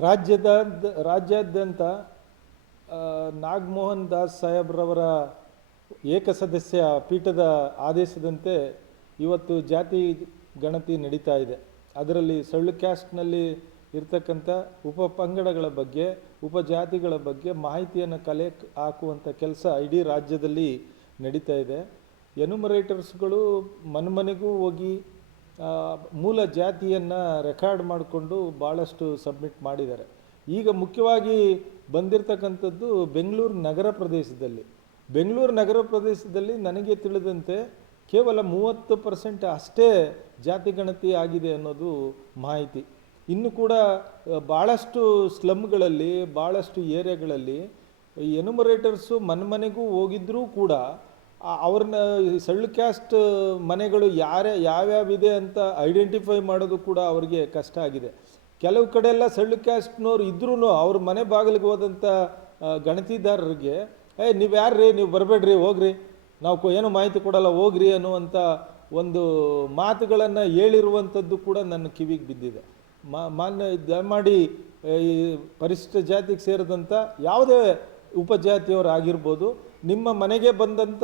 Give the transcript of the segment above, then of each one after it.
ರಾಜ್ಯದ ರಾಜ್ಯಾದ್ಯಂತ ನಾಗಮೋಹನ್ ದಾಸ್ ಸಾಹೇಬ್ರವರ ಏಕಸದಸ್ಯ ಪೀಠದ ಆದೇಶದಂತೆ ಇವತ್ತು ಜಾತಿ ಗಣತಿ ನಡೀತಾ ಇದೆ. ಅದರಲ್ಲಿ ಸಳ್ಳು ಕ್ಯಾಸ್ಟ್ನಲ್ಲಿ ಇರ್ತಕ್ಕಂಥ ಉಪ ಪಂಗಡಗಳ ಬಗ್ಗೆ ಉಪಜಾತಿಗಳ ಬಗ್ಗೆ ಮಾಹಿತಿಯನ್ನು ಕಲೆ ಹಾಕುವಂಥ ಕೆಲಸ ಇಡೀ ರಾಜ್ಯದಲ್ಲಿ ನಡೀತಾ ಇದೆ. ಎನುಮರೇಟರ್ಸ್ಗಳು ಮನೆಮನೆಗೂ ಹೋಗಿ ಮೂಲ ಜಾತಿಯನ್ನು ರೆಕಾರ್ಡ್ ಮಾಡಿಕೊಂಡು ಭಾಳಷ್ಟು ಸಬ್ಮಿಟ್ ಮಾಡಿದ್ದಾರೆ. ಈಗ ಮುಖ್ಯವಾಗಿ ಬಂದಿರತಕ್ಕಂಥದ್ದು ಬೆಂಗಳೂರು ನಗರ ಪ್ರದೇಶದಲ್ಲಿ. ಬೆಂಗಳೂರು ನಗರ ಪ್ರದೇಶದಲ್ಲಿ ನನಗೆ ತಿಳಿದಂತೆ ಕೇವಲ ಮೂವತ್ತು ಪರ್ಸೆಂಟ್ ಅಷ್ಟೇ ಜಾತಿ ಗಣತಿ ಆಗಿದೆ ಅನ್ನೋದು ಮಾಹಿತಿ. ಇನ್ನು ಕೂಡ ಭಾಳಷ್ಟು ಸ್ಲಮ್ಗಳಲ್ಲಿ ಭಾಳಷ್ಟು ಏರಿಯಾಗಳಲ್ಲಿ ಎನುಮರೇಟರ್ಸು ಮನೆ ಮನೆಗೂ ಹೋಗಿದ್ದರೂ ಕೂಡ ಅವ್ರನ್ನ ಸಳ್ಳು ಕ್ಯಾಸ್ಟ್ ಮನೆಗಳು ಯಾರೇ, ಯಾವ್ಯಾವಿದೆ ಅಂತ ಐಡೆಂಟಿಫೈ ಮಾಡೋದು ಕೂಡ ಅವರಿಗೆ ಕಷ್ಟ ಆಗಿದೆ. ಕೆಲವು ಕಡೆ ಎಲ್ಲ ಸಳ್ಳು ಕ್ಯಾಸ್ಟ್ನವ್ರು ಇದ್ರೂ ಅವ್ರ ಮನೆ ಬಾಗಿಲಿಗೆ ಹೋದಂಥ ಗಣತಿದಾರರಿಗೆ, ಏ, ನೀವು ಯಾರ್ರಿ? ನೀವು ಬರಬೇಡ್ರಿ, ಹೋಗ್ರಿ. ನಾವು ಏನು ಮಾಹಿತಿ ಕೊಡಲ್ಲ, ಹೋಗ್ರಿ ಅನ್ನುವಂಥ ಒಂದು ಮಾತುಗಳನ್ನು ಹೇಳಿರುವಂಥದ್ದು ಕೂಡ ನನ್ನ ಕಿವಿಗೆ ಬಿದ್ದಿದೆ. ಮಾನ್ಯ ದಯಮಾಡಿ, ಈ ಪರಿಶಿಷ್ಟ ಜಾತಿಗೆ ಸೇರಿದಂಥ ಯಾವುದೇ ಉಪಜಾತಿಯವರು ಆಗಿರ್ಬೋದು ನಿಮ್ಮ ಮನೆಗೆ ಬಂದಂಥ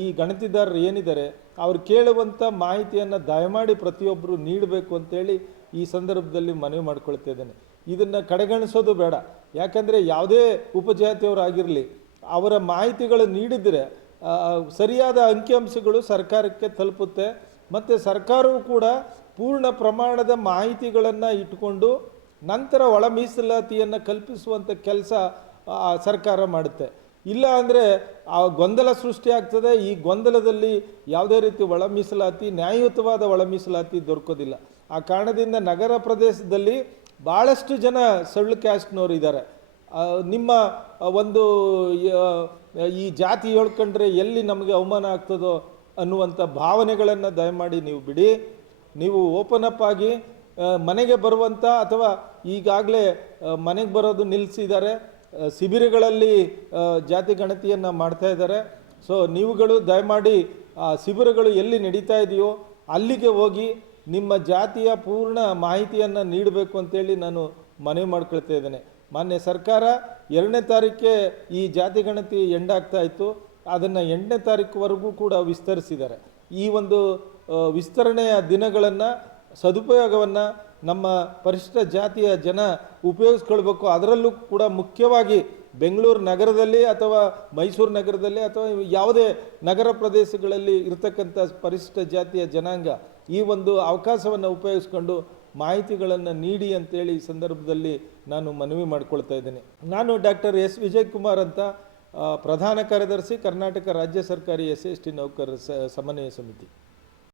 ಈ ಗಣತಿದಾರರು ಏನಿದ್ದಾರೆ, ಅವ್ರು ಕೇಳುವಂಥ ಮಾಹಿತಿಯನ್ನು ದಯಮಾಡಿ ಪ್ರತಿಯೊಬ್ಬರು ನೀಡಬೇಕು ಅಂತೇಳಿ ಈ ಸಂದರ್ಭದಲ್ಲಿ ಮನವಿ ಮಾಡ್ಕೊಳ್ತಾ ಇದ್ದೇನೆ. ಇದನ್ನು ಕಡೆಗಣಿಸೋದು ಬೇಡ. ಯಾಕಂದರೆ ಯಾವುದೇ ಉಪಜಾತಿಯವರಾಗಿರಲಿ ಅವರ ಮಾಹಿತಿಗಳು ನೀಡಿದರೆ ಸರಿಯಾದ ಅಂಕಿಅಂಶಗಳು ಸರ್ಕಾರಕ್ಕೆ ತಲುಪುತ್ತೆ. ಮತ್ತು ಸರ್ಕಾರವು ಕೂಡ ಪೂರ್ಣ ಪ್ರಮಾಣದ ಮಾಹಿತಿಗಳನ್ನು ಇಟ್ಟುಕೊಂಡು ನಂತರ ಒಳ ಮೀಸಲಾತಿಯನ್ನು ಕಲ್ಪಿಸುವಂಥ ಕೆಲಸ ಸರ್ಕಾರ ಮಾಡುತ್ತೆ. ಇಲ್ಲ ಅಂದರೆ ಆ ಗೊಂದಲ ಸೃಷ್ಟಿಯಾಗ್ತದೆ ಈ ಗೊಂದಲದಲ್ಲಿ ಯಾವುದೇ ರೀತಿ ಒಳ ಮೀಸಲಾತಿ, ನ್ಯಾಯಯುತವಾದ ಒಳ ಮೀಸಲಾತಿ ದೊರಕೋದಿಲ್ಲ. ಆ ಕಾರಣದಿಂದ ನಗರ ಪ್ರದೇಶದಲ್ಲಿ ಭಾಳಷ್ಟು ಜನ ಸಳ್ಳು ಕ್ಯಾಸ್ಟ್ನವರು ಇದ್ದಾರೆ. ನಿಮ್ಮ ಒಂದು ಈ ಜಾತಿ ಹೇಳ್ಕೊಂಡ್ರೆ ಎಲ್ಲಿ ನಮಗೆ ಅವಮಾನ ಆಗ್ತದೋ ಅನ್ನುವಂಥ ಭಾವನೆಗಳನ್ನು ದಯಮಾಡಿ ನೀವು ಬಿಡಿ. ನೀವು ಓಪನ್ ಅಪ್ ಆಗಿ ಮನೆಗೆ ಬರುವಂಥ ಅಥವಾ ಈಗಾಗಲೇ ಮನೆಗೆ ಬರೋದು ನಿಲ್ಲಿಸಿದ್ದಾರೆ ಶಿಬಿರಗಳಲ್ಲಿ ಜಾತಿ ಗಣತಿಯನ್ನು ಮಾಡ್ತಾ ಇದ್ದಾರೆ. ಸೊ ನೀವುಗಳು ದಯಮಾಡಿ ಆ ಶಿಬಿರಗಳು ಎಲ್ಲಿ ನಡೀತಾ ಇದೆಯೋ ಅಲ್ಲಿಗೆ ಹೋಗಿ ನಿಮ್ಮ ಜಾತಿಯ ಪೂರ್ಣ ಮಾಹಿತಿಯನ್ನು ನೀಡಬೇಕು ಅಂತೇಳಿ ನಾನು ಮನವಿ ಮಾಡ್ಕೊಳ್ತಾ ಇದ್ದೇನೆ. ಮಾನ್ಯ ಸರ್ಕಾರ, ಎರಡನೇ ತಾರೀಕೆ ಈ ಜಾತಿ ಗಣತಿ ಎಂಡಾಗ್ತಾ ಇತ್ತು. ಅದನ್ನು ಎಂಟನೇ ತಾರೀಕುವರೆಗೂ ಕೂಡ ವಿಸ್ತರಿಸಿದ್ದಾರೆ. ಈ ಒಂದು ವಿಸ್ತರಣೆಯ ದಿನಗಳನ್ನು, ಸದುಪಯೋಗವನ್ನು ನಮ್ಮ ಪರಿಶಿಷ್ಟ ಜಾತಿಯ ಜನ ಉಪಯೋಗಿಸ್ಕೊಳ್ಬೇಕು, ಅದರಲ್ಲೂ ಕೂಡ ಮುಖ್ಯವಾಗಿ ಬೆಂಗಳೂರು ನಗರದಲ್ಲಿ ಅಥವಾ ಮೈಸೂರು ನಗರದಲ್ಲಿ ಅಥವಾ ಯಾವುದೇ ನಗರ ಪ್ರದೇಶಗಳಲ್ಲಿ ಇರತಕ್ಕಂಥ ಪರಿಶಿಷ್ಟ ಜಾತಿಯ ಜನಾಂಗ ಈ ಒಂದು ಅವಕಾಶವನ್ನು ಉಪಯೋಗಿಸ್ಕೊಂಡು ಮಾಹಿತಿಗಳನ್ನು ನೀಡಿ ಅಂತೇಳಿ ಈ ಸಂದರ್ಭದಲ್ಲಿ ನಾನು ಮನವಿ ಮಾಡ್ಕೊಳ್ತಾ ಇದ್ದೇನೆ. ನಾನು ಡಾಕ್ಟರ್ ಎಸ್ ವಿಜಯ್ ಕುಮಾರ್ ಅಂತ ಪ್ರಧಾನ ಕಾರ್ಯದರ್ಶಿ, ಕರ್ನಾಟಕ ರಾಜ್ಯ ಸರ್ಕಾರಿ ಎಸ್ ಎಸ್ ಟಿ ನೌಕರರ ಸಮನ್ವಯ ಸಮಿತಿ.